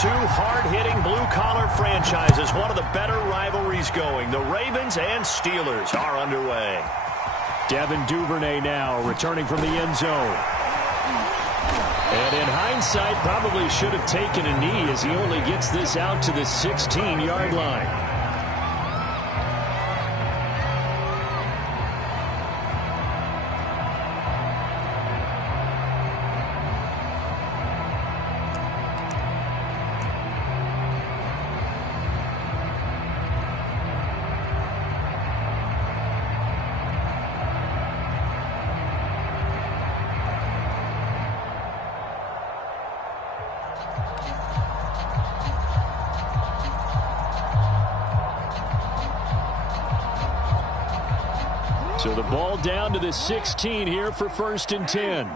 Two hard-hitting blue-collar franchises, one of the better rivalries going. The Ravens and Steelers are underway. Devin Duvernay now returning from the end zone. And in hindsight, probably should have taken a knee as he only gets this out to the 16-yard line. So the ball down to the 16 here for 1st and 10. And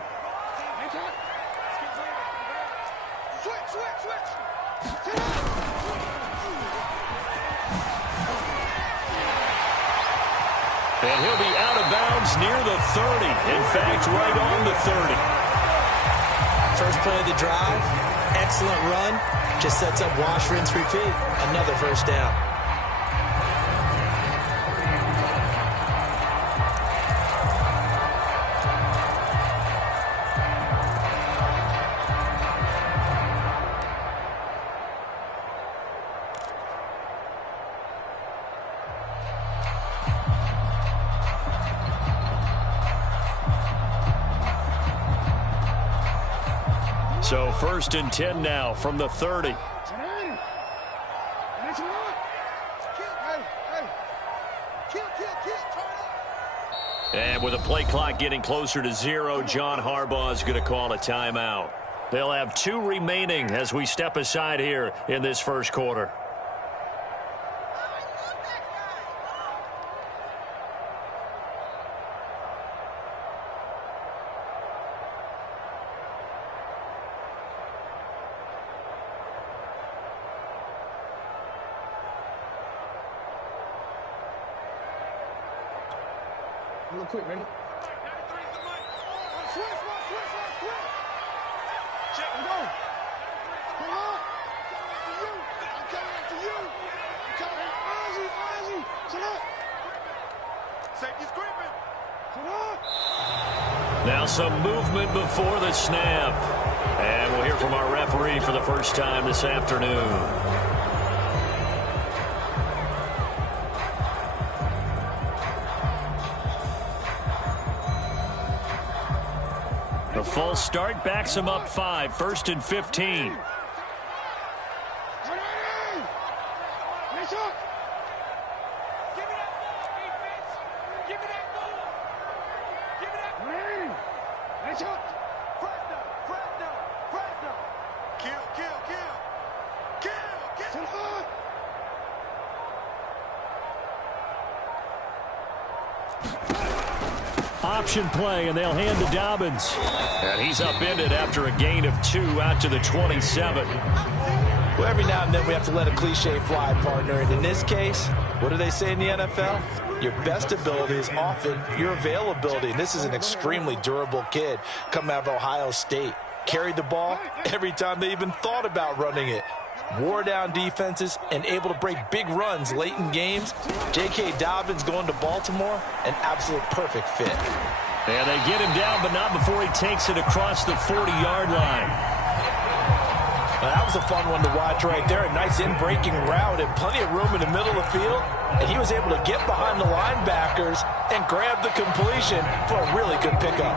he'll be out of bounds near the 30. In fact, right on the 30. First play of the drive, excellent run. Just sets up wash, rinse, repeat. Another first down. So 1st and 10 now from the 30. And with the play clock getting closer to 0, John Harbaugh is going to call a timeout. They'll have 2 remaining as we step aside here in this first quarter. Real quick, ready? Switch. Check, go. Come on. I'm coming after you. I'm coming. Ozzy. Shut up. Safety screaming. Shut up. Now some movement before the snap. And we'll hear from our referee for the first time this afternoon. The false start backs him up 5, 1st and 15. Option play, and they'll hand to Dobbins. And he's upended after a gain of 2 out to the 27. Well, every now and then we have to let a cliche fly, partner. And in this case, what do they say in the NFL? Your best ability is often your availability. And this is an extremely durable kid coming out of Ohio State. Carried the ball every time they even thought about running it. Wore down defenses and able to break big runs late in games. J.K. Dobbins going to Baltimore, an absolute perfect fit. And they get him down, but not before he takes it across the 40-yard line. That was a fun one to watch right there. A nice in-breaking route and plenty of room in the middle of the field. And he was able to get behind the linebackers and grab the completion for a really good pickup.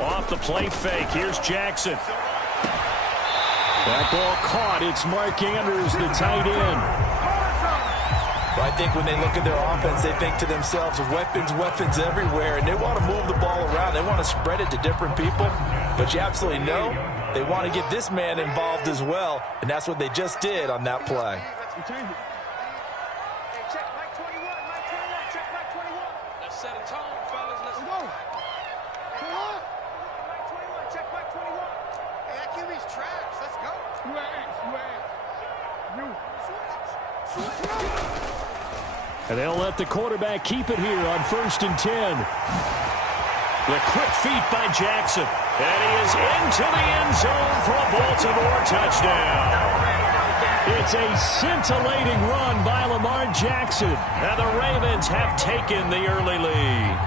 Off the play fake, here's Jackson. That ball caught. It's Mark Andrews, the tight end. Well, I think when they look at their offense, they think to themselves, weapons everywhere, and they want to move the ball around. They want to spread it to different people, but you absolutely know they want to get this man involved as well, and that's what they just did on that play. Let's set a tone, fellas. Let's go. Come on. Mike 21, check Mike 21. Hey, that QB's trash. Let's go. You ass. And they'll let the quarterback keep it here on 1st and 10. The quick feet by Jackson. And he is into the end zone for a Baltimore touchdown. It's a scintillating run by Lamar Jackson. And the Ravens have taken the early lead.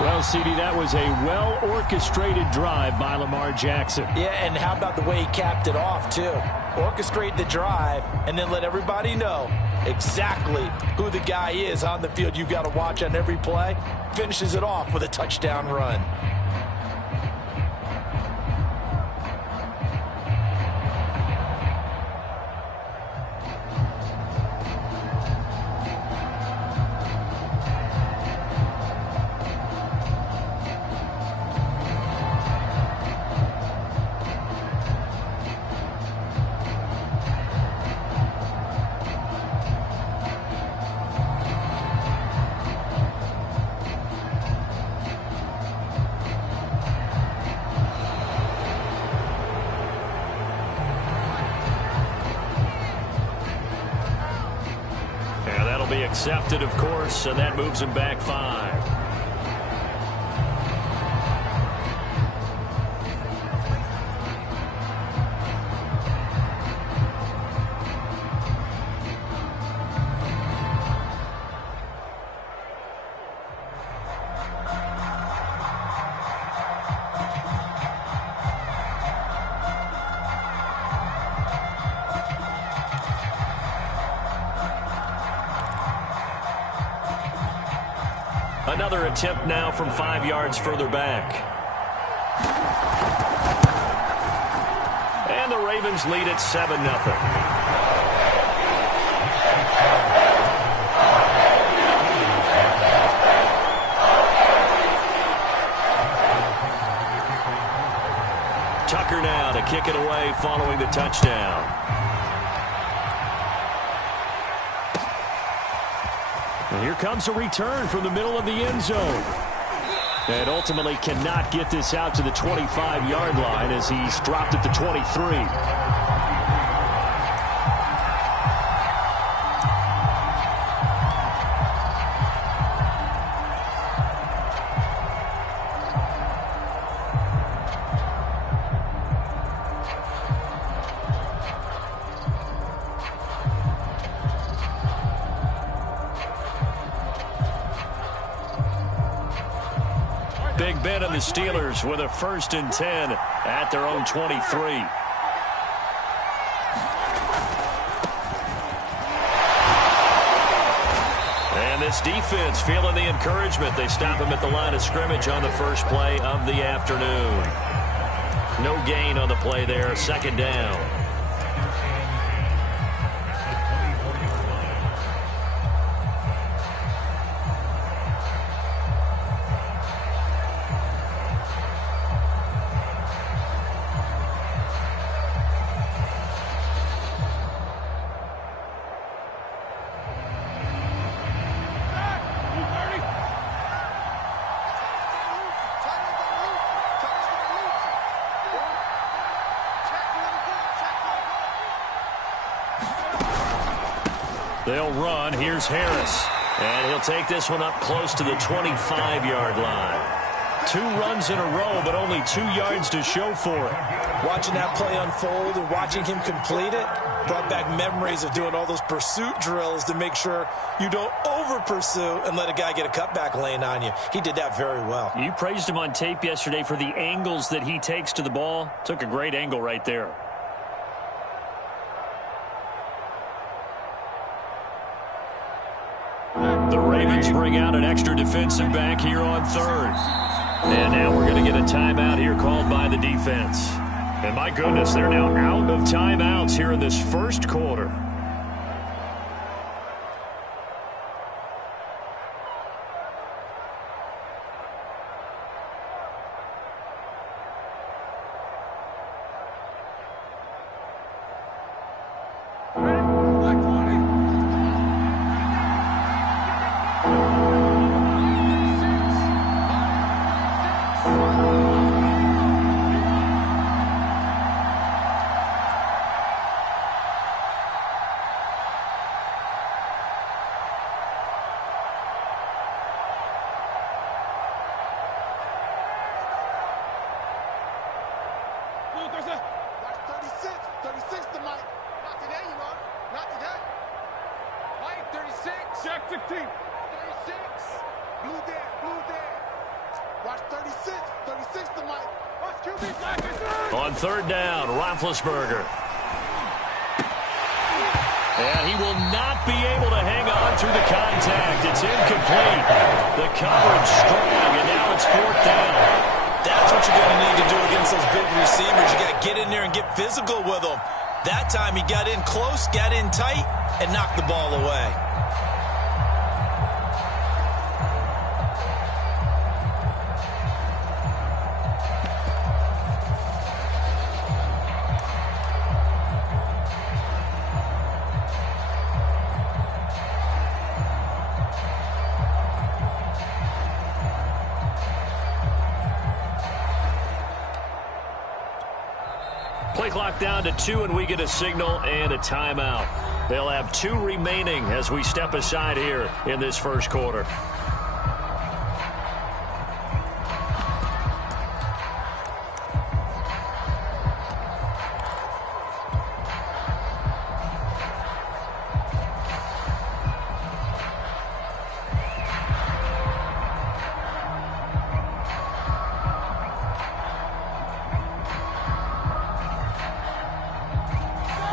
Well, CD, that was a well-orchestrated drive by Lamar Jackson. Yeah, and how about the way he capped it off, too? Orchestrate the drive and then let everybody know exactly who the guy is on the field you've got to watch on every play. Finishes it off with a touchdown run. Accepted, of course, and that moves him back 5. Another attempt now from 5 yards further back. And the Ravens lead at 7-0. Tucker now to kick it away following the touchdown. And here comes a return from the middle of the end zone. And ultimately cannot get this out to the 25-yard line as he's dropped at the 23. Big Ben and the Steelers with a 1st and 10 at their own 23. And this defense feeling the encouragement. They stop him at the line of scrimmage on the first play of the afternoon. No gain on the play there. 2nd down. They'll run. Here's Harris. And he'll take this one up close to the 25-yard line. 2 runs in a row, but only 2 yards to show for it. Watching that play unfold and watching him complete it brought back memories of doing all those pursuit drills to make sure you don't over-pursue and let a guy get a cutback lane on you. He did that very well. You praised him on tape yesterday for the angles that he takes to the ball. Took a great angle right there. The Ravens bring out an extra defensive back here on 3rd. And now we're going to get a timeout here called by the defense. And my goodness, they're now out of timeouts here in this first quarter. 36. 36 to Mike. Not today, you know. Not today. Mike, 36. Check 16. 36. Blue there. Blue there. Watch 36. 36 to Mike. Watch QB flag. On third down, Roethlisberger. And he will not be able to hang on through the contact. It's incomplete. The coverage strong, and now it's fourth down. That's what you're going to need to do against those big receivers. You got to get in there and get physical with them. That time he got in close, got in tight, and knocked the ball away. Play clock down to 2, and we get a signal and a timeout. They'll have 2 remaining as we step aside here in this first quarter.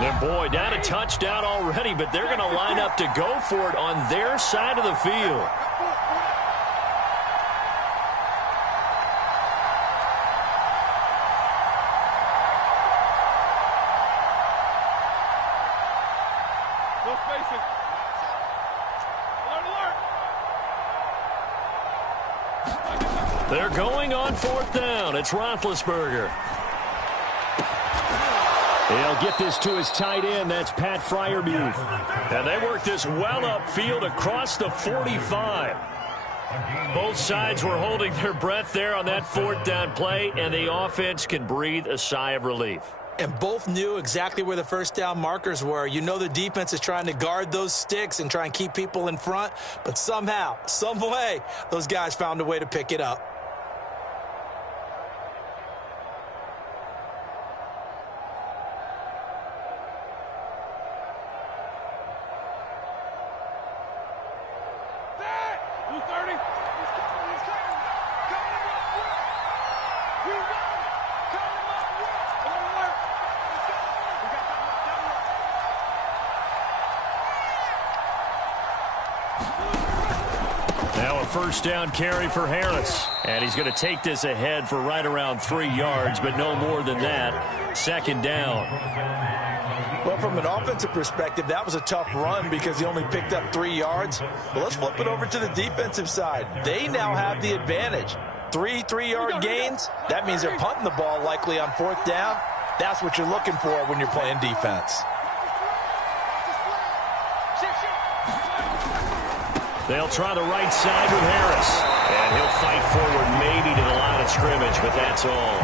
And boy, down a touchdown already, but they're going to line up to go for it on their side of the field. No spacing. Alert, alert. They're going on fourth down. It's Roethlisberger. He'll get this to his tight end. That's Pat Freiermuth. And they work this well upfield across the 45. Both sides were holding their breath there on that fourth down play, and the offense can breathe a sigh of relief. And both knew exactly where the first down markers were. You know the defense is trying to guard those sticks and try and keep people in front, but somehow, some way, those guys found a way to pick it up. Now a first down carry for Harris. And he's going to take this ahead for right around 3 yards, but no more than that. Second down. Well, from an offensive perspective, that was a tough run because he only picked up 3 yards. But let's flip it over to the defensive side. They now have the advantage. 3 3-yard gains. That means they're punting the ball likely on fourth down. That's what you're looking for when you're playing defense. They'll try the right side with Harris. And he'll fight forward maybe to the line of scrimmage, but that's all.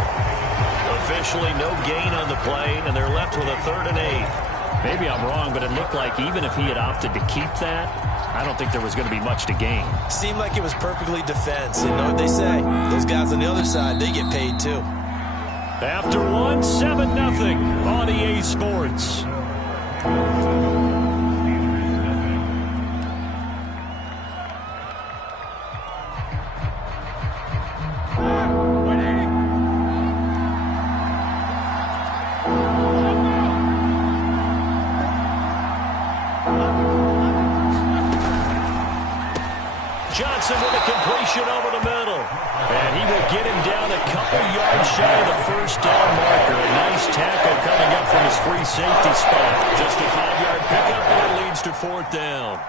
Officially no gain on the play, and they're left with a 3rd and 8. Maybe I'm wrong, but it looked like even if he had opted to keep that, I don't think there was going to be much to gain. Seemed like it was perfectly defense. You know what they say? Those guys on the other side, they get paid too. After one, 7-0 on EA Sports. Johnson with a completion over the middle. And he will get him down a couple yards shy of the first down marker. A nice tackle coming up from his free safety spot. Just a 5-yard pickup, and it leads to fourth down.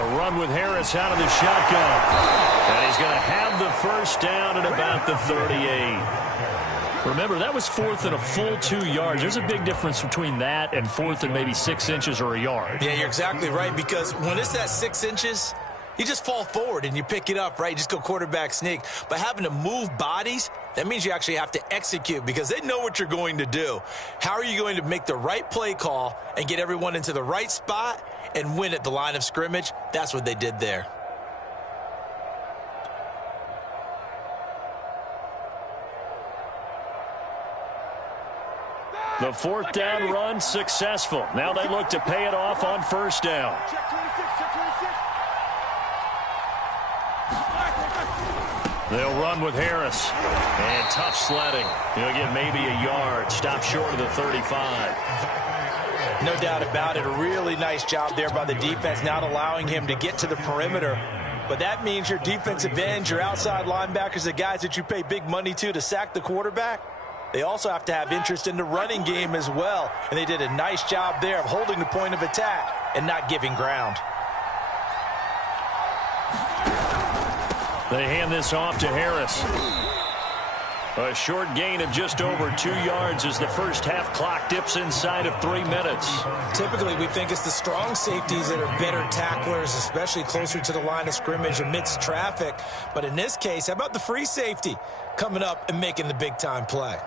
A run with Harris out of the shotgun. And he's going to have the first down at about the 38. Remember, that was fourth and a full 2 yards. There's a big difference between that and fourth and maybe 6 inches or a yard. Yeah, you're exactly right, because when it's that 6 inches, you just fall forward and you pick it up, right? You just go quarterback sneak. But having to move bodies, that means you actually have to execute because they know what you're going to do. How are you going to make the right play call and get everyone into the right spot and win at the line of scrimmage? That's what they did there. The fourth down run successful. Now they look to pay it off on first down. They'll run with Harris. And tough sledding. He'll get maybe a yard. Stop short of the 35. No doubt about it. A really nice job there by the defense, not allowing him to get to the perimeter. But that means your defensive ends, your outside linebackers, the guys that you pay big money to sack the quarterback, they also have to have interest in the running game as well. And they did a nice job there of holding the point of attack and not giving ground. They hand this off to Harris. A short gain of just over 2 yards as the first half clock dips inside of 3 minutes. Typically, we think it's the strong safeties that are better tacklers, especially closer to the line of scrimmage amidst traffic. But in this case, how about the free safety coming up and making the big-time play?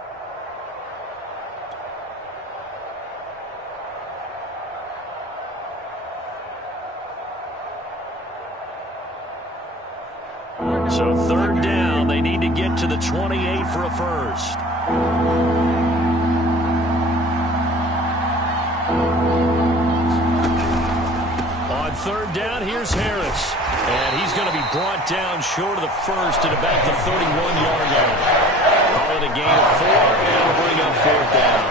So third down, they need to get to the 28 for a first. On third down, here's Harris. And he's going to be brought down short of the first at about the 31-yard line. Call it a gain of 4, and it'll bring up fourth down.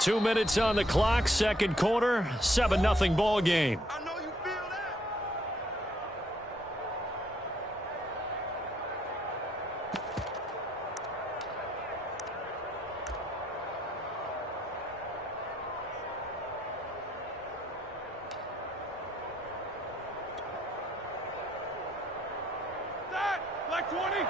Two minutes on the clock, second quarter, 7-0 ball game. I know you feel that. That, like 20.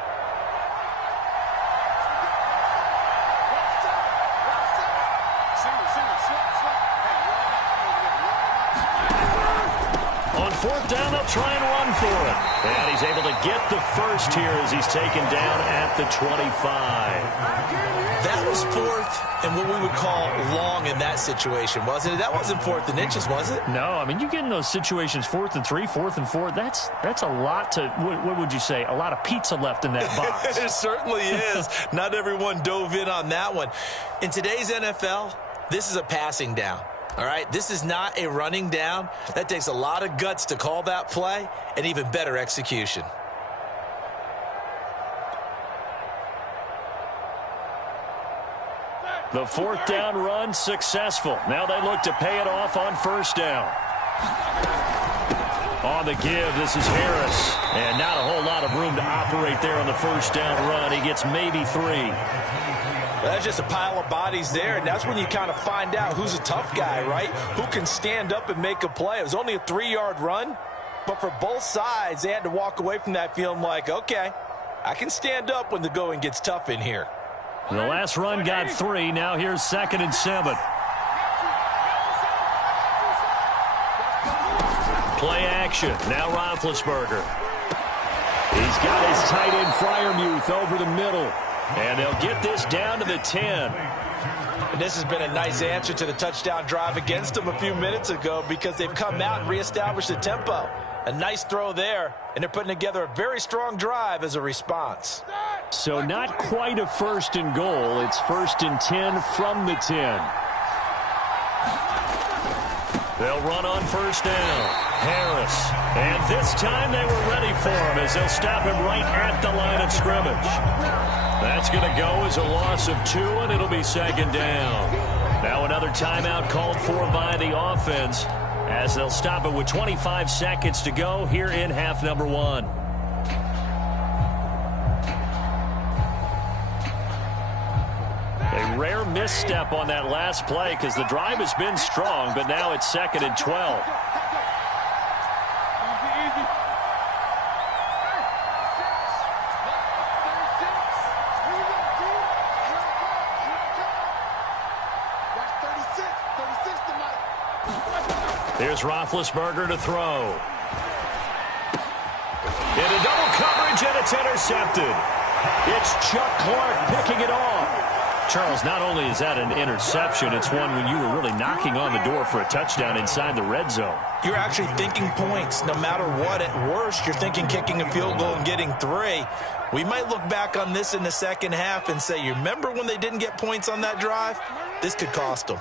On fourth down, they'll try and run for it. And he's able to get the first here as he's taken down at the 25. That was fourth and what we would call long in that situation, wasn't it? That wasn't fourth and inches, was it? No, I mean, you get in those situations, 4th and 3, 4th and 4, that's a lot to, what would you say, a lot of pizza left in that box. It certainly is. Not everyone dove in on that one. In today's NFL, this is a passing down. All right, this is not a running down. That takes a lot of guts to call that play and even better execution. The fourth down run successful. Now they look to pay it off on first down. On the give, this is Harris. And not a whole lot of room to operate there on the first down run. He gets maybe 3. Well, that's just a pile of bodies there, and that's when you kind of find out who's a tough guy, right? Who can stand up and make a play. It was only a 3-yard run, but for both sides, they had to walk away from that feeling like, okay, I can stand up when the going gets tough in here. The last run got 3. Now here's 2nd and 7. Play action. Now Roethlisberger. He's got his tight end Freiermuth over the middle. And they'll get this down to the 10. And this has been a nice answer to the touchdown drive against them a few minutes ago because they've come out and reestablished the tempo. A nice throw there, and they're putting together a very strong drive as a response. So not quite a 1st and goal. It's 1st and 10 from the 10. They'll run on 1st down. Harris. And this time they were ready for him as they'll stop him right at the line of scrimmage. That's going to go as a loss of 2, and it'll be 2nd down. Now another timeout called for by the offense as they'll stop it with 25 seconds to go here in half number 1. A rare misstep on that last play because the drive has been strong, but now it's 2nd and 12. Here's Roethlisberger to throw. Into double coverage, and it's intercepted. It's Chuck Clark picking it off. Charles, not only is that an interception, it's one when you were really knocking on the door for a touchdown inside the red zone. You're actually thinking points no matter what. At worst, you're thinking kicking a field goal and getting 3. We might look back on this in the second half and say, you remember when they didn't get points on that drive? This could cost them.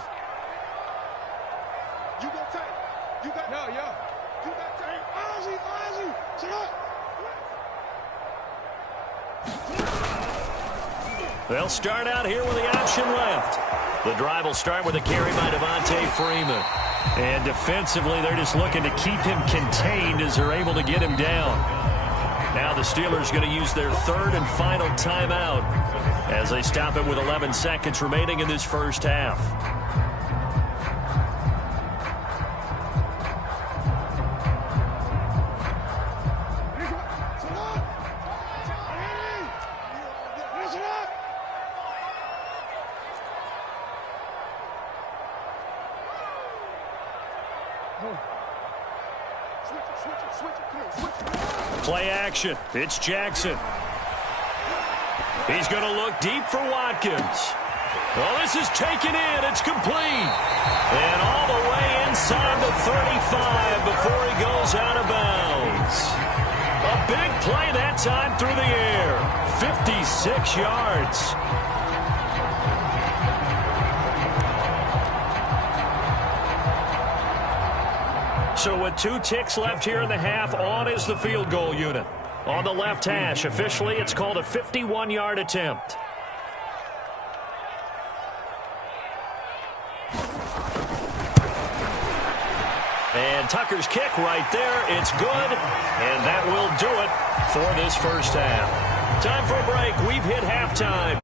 They'll start out here with the option left. The drive will start with a carry by Devontae Freeman. And defensively, they're just looking to keep him contained as they're able to get him down. Now the Steelers going to use their 3rd and final timeout as they stop it with 11 seconds remaining in this first half. Play action. It's Jackson. He's going to look deep for Watkins. Well, this is taken in. It's complete. And all the way inside the 35 before he goes out of bounds. A big play that time through the air. 56 yards. So with 2 ticks left here in the half, on is the field goal unit. On the left hash, officially it's called a 51-yard attempt. And Tucker's kick right there. It's good, and that will do it for this first half. Time for a break. We've hit halftime.